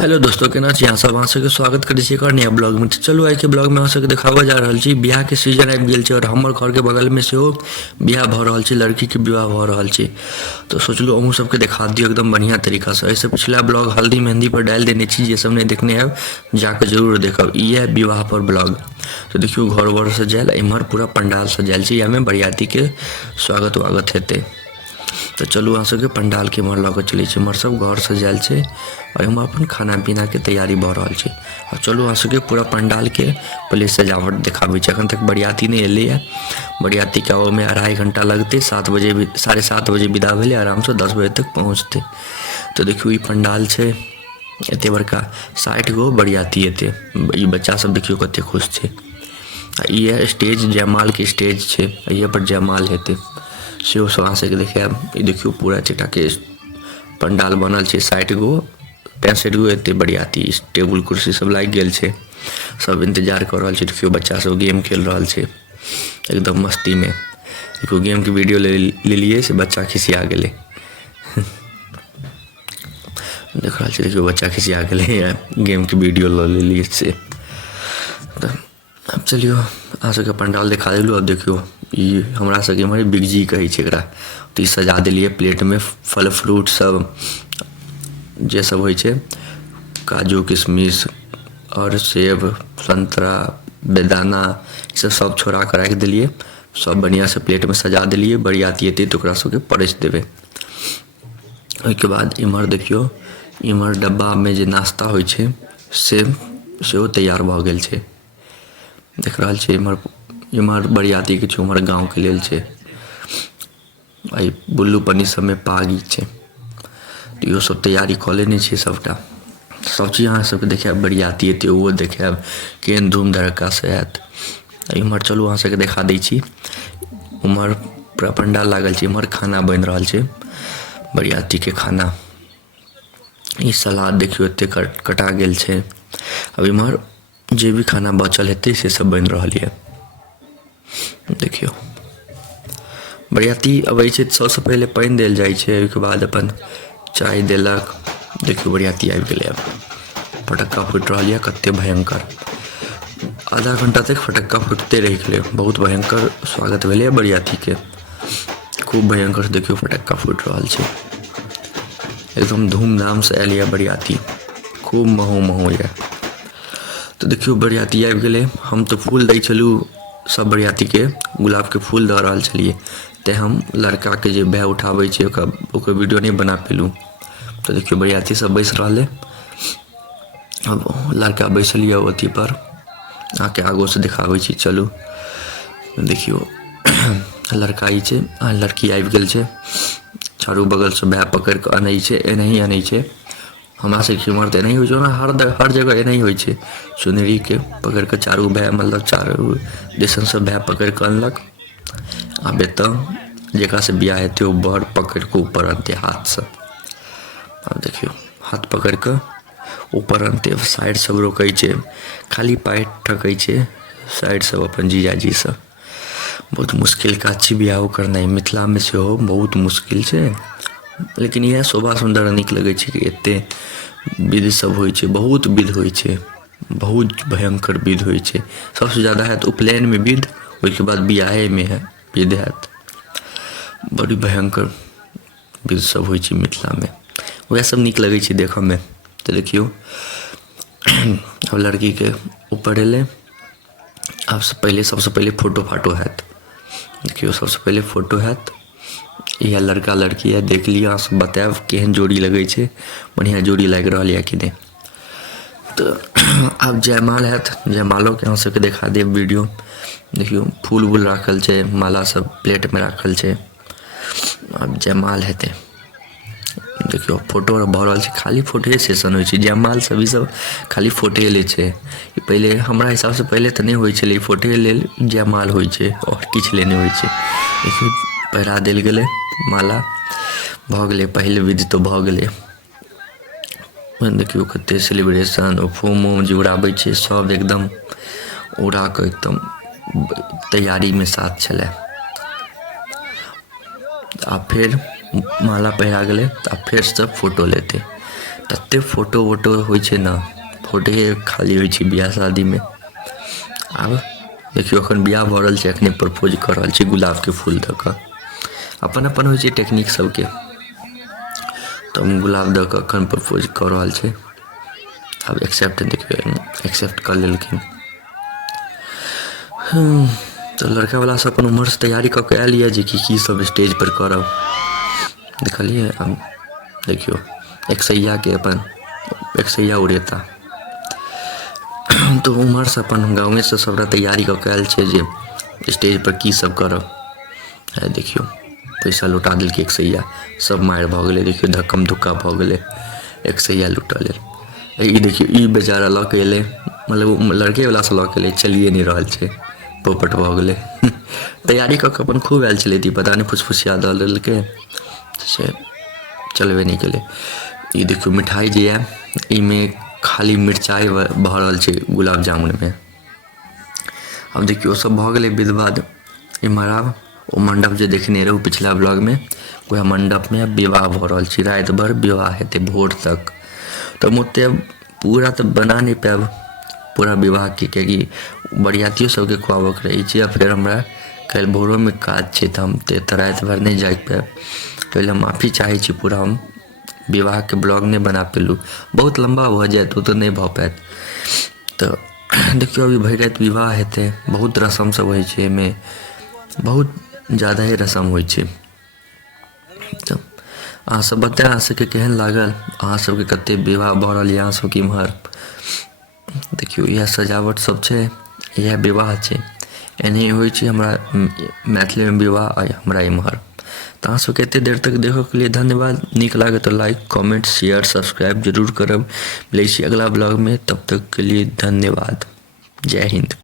Hello दोस्तों, केना छी अहाँ सब? अहाँ सबके स्वागत करै छी एक और नया ब्लॉग में। तो चलू आइ के ब्लॉग में अहाँ सबके देखाबऽ जा रहल छी बियाह के सीजन आबि गेल छै और हमर घर के बगल में सेहो बियाह भऽ रहल छै, लड़की के विवाह भऽ रहल छै। तो सोचलू अहूँ सबके देखा दियो एकदम बढ़िया तरीका से। ऐसे पिछला ब्लॉग हल्दी मेहंदी पर डालि देने छी, जे सब नहीं देखने हैब जाके जरूर देखब। ई है विवाह पर ब्लॉग। तो देखियो घर वर सजायल, इम्हर पूरा पंडाल सजायल छै, यामे बरियाती के स्वागत वागत हेतै। तो चलू अहाँ सबके पंडाल के इम्हर लऽ कऽ चलै छी। इम्हर सब घर सजायल छै और इम्हर अपन खाना पीना के तैयारी भऽ रहल छै। और चलू अहाँ सबके पूरा पंडाल के पहले सजावट देखाबै छी। अखन तक बरियाती नहीं एलै है। बरियाती के आबऽ में 2.5 घंटा लगतै। 7 बजे 7:30 बजे विदा भेलै, आराम से 10 बजे तक पहुँचतै। तो देखियो ई पंडाल छै एते बड़का, 60 गो बरियाती एतै। ई बच्चा सब देखियो कते खुश छै। ई है स्टेज, जयमाल के स्टेज छै, ये पर जयमाल हेतै। सेहो सब अहाँ सबके देखायब। ई देखियो पूरा एतेटा के पंडाल बनल छै। 60 गो 65 गो एते बरियाती, टेबुल कुर्सी सब लागि गेल छै। सब इंतजार कर रहल छै। देखियो बच्चा सब गेम खेल रहल छै एकदम मस्ती में। देखियो गेम के वीडियो लेलिए से बच्चा खिसिया गेलै। देख रहल छै, देखियो बच्चा खिसिया गेलै गेम के वीडियो लऽ लेलिए से। अब चलियो अहाँ सबके पंडाल देखा देलू। अब देखियो ई हमरा सबके इम्हर बिगजी कहै छै एकरा। तो ई सजा देलिए प्लेट में फल फ्रूट सब जे सब होइ छै, काजू किशमिश और सेब संतरा बेदाना, सब छोड़ा के राखि देलिए। सब बढ़िया से प्लेट में सजा देलिए। बरियाती एतै तो ओकरा सबके परसि देबै। ओहिके बाद इम्हर देखियो, इम्हर डब्बा में जे नाश्ता होइ छै सेहो तैयार भऽ गेल छै। देख रहल छै इम्हर बरियाती के छै, उम्हर गाँव के लेल छै। आई बुल्लू पन्नी सब में पागी छै। तो इहो सब तैयारी कऽ लेने छै सबटा। सब चीज अहाँ सबके देखायब। बरियाती एतै ओहो देखायब केहन धूम धड़क्का से हैत। इम्हर चलू अहाँ सबके देखा दै छी। उम्हर पूरा पंडाल लागल छै, इम्हर खाना बनि रहल छै, बरियाती के खाना। ई सलाद देखियो एते कटा गेल छै। अब इम्हर जे भी खाना बचल हेतै से सब बनि रहल है। देखियो बरियाती अबै छै, सबसे पहले पानि देल जाइ छै, ओहिके बाद अपन चाय देलक। देखियो बरियाती आबि गेलै। अब फटक्का फुटि रहल है कते भयंकर। आधा घंटा तक फटक्का फुटते रहि गेलै। बहुत भयंकर स्वागत भेलै बरियाती के, खूब भयंकर। देखियो फटक्का फुटि रहल छै, एकदम धूमधाम से आयल है बरियाती, खूब महू महू है। तो देखियो बरियाती आबि गेलै। हम तो फूल दै छलू सब बरियाती के, गुलाब के फूल दऽ रहल छलिए। ते हम लड़का के जे भाय उठाबै छै ओकर वीडियो नहीं बना पेलू। तो देखियो बरियाती सब बैस रहले। अब लड़का बैसल ये अथी पर, आके आगो से दिखाबै छी। चलू देखियो लड़का ई छै, लड़की आबि गेल छै। चारू बगल से भाय पकड़ के आनै छै, एनाही आनै छै। हमरा से इम्हर तऽ एनाही होइ छै ना, हर जगह एनाही होइ छै। चुनरी के पकड़ के चारू भाय, मतलब चारू दिसन से भाय पकड़ के अनलक। आब एतऽ जेकरा से बियाह हेतै ओ बर पकड़ के ऊपर अनतै हाथ से। अब देखियो हाथ पकड़ के ऊपर अनतै। साइड सब रोकै छै, खाली पैर ठकै छै साइड सब अपन जीजाजी से। बहुत मुश्किल काज छै बियाह करनाइ, मिथिला में सेहो बहुत मुश्किल छै। लेकिन यह शोभा सुंदर नीक लगे छै कि एते विध सब होइ छै, बहुत विध होइ छै, बहुत भयंकर विध होइ छै। सबसे ज्यादा है उपनयन में विध, ओहिके बाद बियाहे में है विध हैत। बड़ी भयंकर विध सब होइ छै मिथिला में, वह सब नीक लगे छै देखऽ में। तो देखियो अब लड़की के ऊपर एले। अब सबसे पहले फोटो फाटो हैत। देखियो सबसे पहले फोटो हैत। यह लड़का लड़की है, देख लिया, सब बतायब केहन जोड़ी लगे छै, बढ़िया जोड़ी लग रहा है कि नहीं। तो अब जयमाल हैत, जयमालो के अहाँ सबके देखा देब वीडियो। देखियो फूल वूल राखल छै, माला सब प्लेट में राखल छै। अब जयमाल हेतै। देखियो फोटो भऽ रहल छै, खाली फोटोए सेशन होइ छै। जयमाल सब ई सब खाली फोटोए ले छै। पहले हमरा हिसाब से पहले तऽ नहीं होइ छलै, फोटोए लेल जयमाल होइ छै और किछु ले नहीं होइ छै। देखियो पहिरा देल गेलै माला, भऽ गेलै पहिल विधि तो भऽ गेलै। देखियो कते सेलिब्रेशन, फूम उम जे उड़ाबै छै सब एकदम उड़ा के एकदम तैयारी में साथ छलै। आब फिर माला पहिरा गेलै तऽ आब फेर सब फोटो लेतै। तते फोटो वोटो होइ छै ना, फोटो खाली होइ छै बियाह शादी में। आब देखियो अखन बियाह भऽ रहल छै, अखने प्रपोज कर रहल छै गुलाब के फूल दऽ कऽ। अपन अपन होइ छै टेक्निक सबके। तो हम गुलाब दऽ कऽ अखन प्रपोज कर रहल छै। अब एक्सेप्ट देखियो एक्सेप्ट कर लेलखिन। तो लड़का वाला सब अपन उम्हर से तैयारी कऽ के आयल ये जे की सब स्टेज पर करब। देखलिए अब देखियो एकसैया के अपन एकसैया उड़ेता। तो उम्हर से अपन गाँव से सबरा तैयारी कऽ के आयल छै जे स्टेज पर की सब करब। देखियो पैसा लुटा देलकै एकसैया, सब मारि भऽ गेलै। देखियो धक्कम धुक्का भऽ गेलै, एकसैया लुटल लेल। ई देखियो ई बेचारा लऽ के एलै, मतलब लड़के वाला से लऽ के एलै, चलिए नहीं रहल छै, पोपट भऽ गेलै। तैयारी कऽ के अपन खूब आयल छलै, पता नहीं फुसफुसिया दऽ देलकै से चलबे नहीं केलै। ई देखियो मिठाई जे है इमे खाली मिर्चाई भऽ रहल छै गुलाब जामुन में। अब देखियो सब भऽ गेलै विध वाध। इम्हर आब ओ मंडप जे देखने रहू पिछला ब्लॉग में, वह मंडप में विवाह भऽ रहल छै। रात भर विवाह हेतै भोर तक। तो हम ओते पूरा तो बना नहीं पाएब पूरा विवाह के, कियाकि बरियातियों सबके खुआबऽ रहै छै। फिर हमरा कल भोरों में काज छै, तो हम तो रात भर नहीं जाग पाएब। पहले माफ़ी चाहे छी पूरा, हम विवाह के ब्लॉग नहीं बना पेलू, बहुत लंबा भऽ जायत, तो नहीं भऽ पाएत। तो देखियो अभी भरि रात विवाह हेतै, बहुत रसम सब होइ छै एहिमे, बहुत ज़्यादा ही रसम होइ छै। तो अहाँ सब बताएं अहाँ सबके केहन लागल, अहाँ सबके कते विवाह भऽ रहल अहाँ सबके इम्हर। देखियो यह सजावट सब छै, यह विवाह छै, एनाही होइ छै हमरा मैथिली में विवाह हमरा इम्हर। तो अहाँ सबके एते देर तक देखो के लिए धन्यवाद। नीक लागे तो लाइक कमेंट शेयर सब्सक्राइब जरूर करब। मिलै छी अगला ब्लॉग में, तब तक के लिए धन्यवाद। जय हिंद।